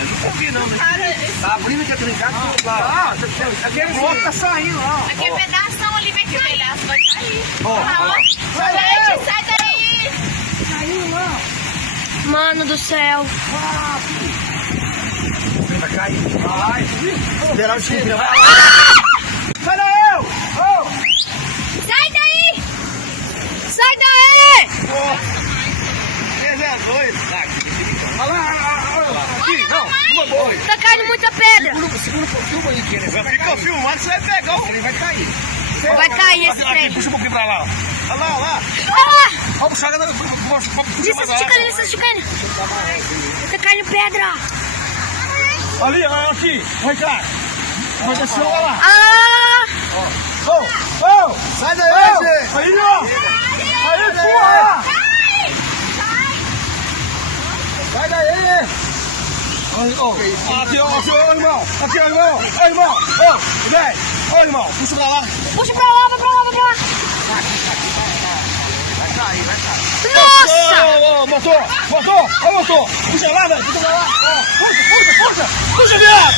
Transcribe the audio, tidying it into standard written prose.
Não confia não, né? Tá abrindo que é trincado do outro lado. Ah, aquele bloco tá saindo lá. Aquele pedaço ali vai cair. Pedaço vai cair. Gente, sai daí! Saiu lá. Mano do céu. Vai cair. Vai. Esperar o time. Sai daí! Sai daí! Sai daí! Ele é doido. Olha lá. Aqui, não. Uma boa. Tá caindo muita pedra. Segura um pouquinho aí, que ele vai ficar filmando, você vai pegar o... Ele vai cair. Vai cair esse trem. Puxa um pouquinho pra lá. Olha lá, olha lá. Ah! Vamos puxar. Licença, esticando. Tá caindo pedra. Ali, aqui. Vai cá. Vai descer, olha lá. Ah! Sai daí, gente. Aí, ó. Aí, porra. Sai daí. Aqui, ó, irmão. Aqui, ó, irmão. Ó, irmão. Ó, vem. Ó, irmão. Puxa pra lá. Puxa pra lá, vai pra lá. Vai cair. Nossa! Motor. Ó, motor. Puxa lá, velho. Puxa pra lá. Ó, puxa, viado.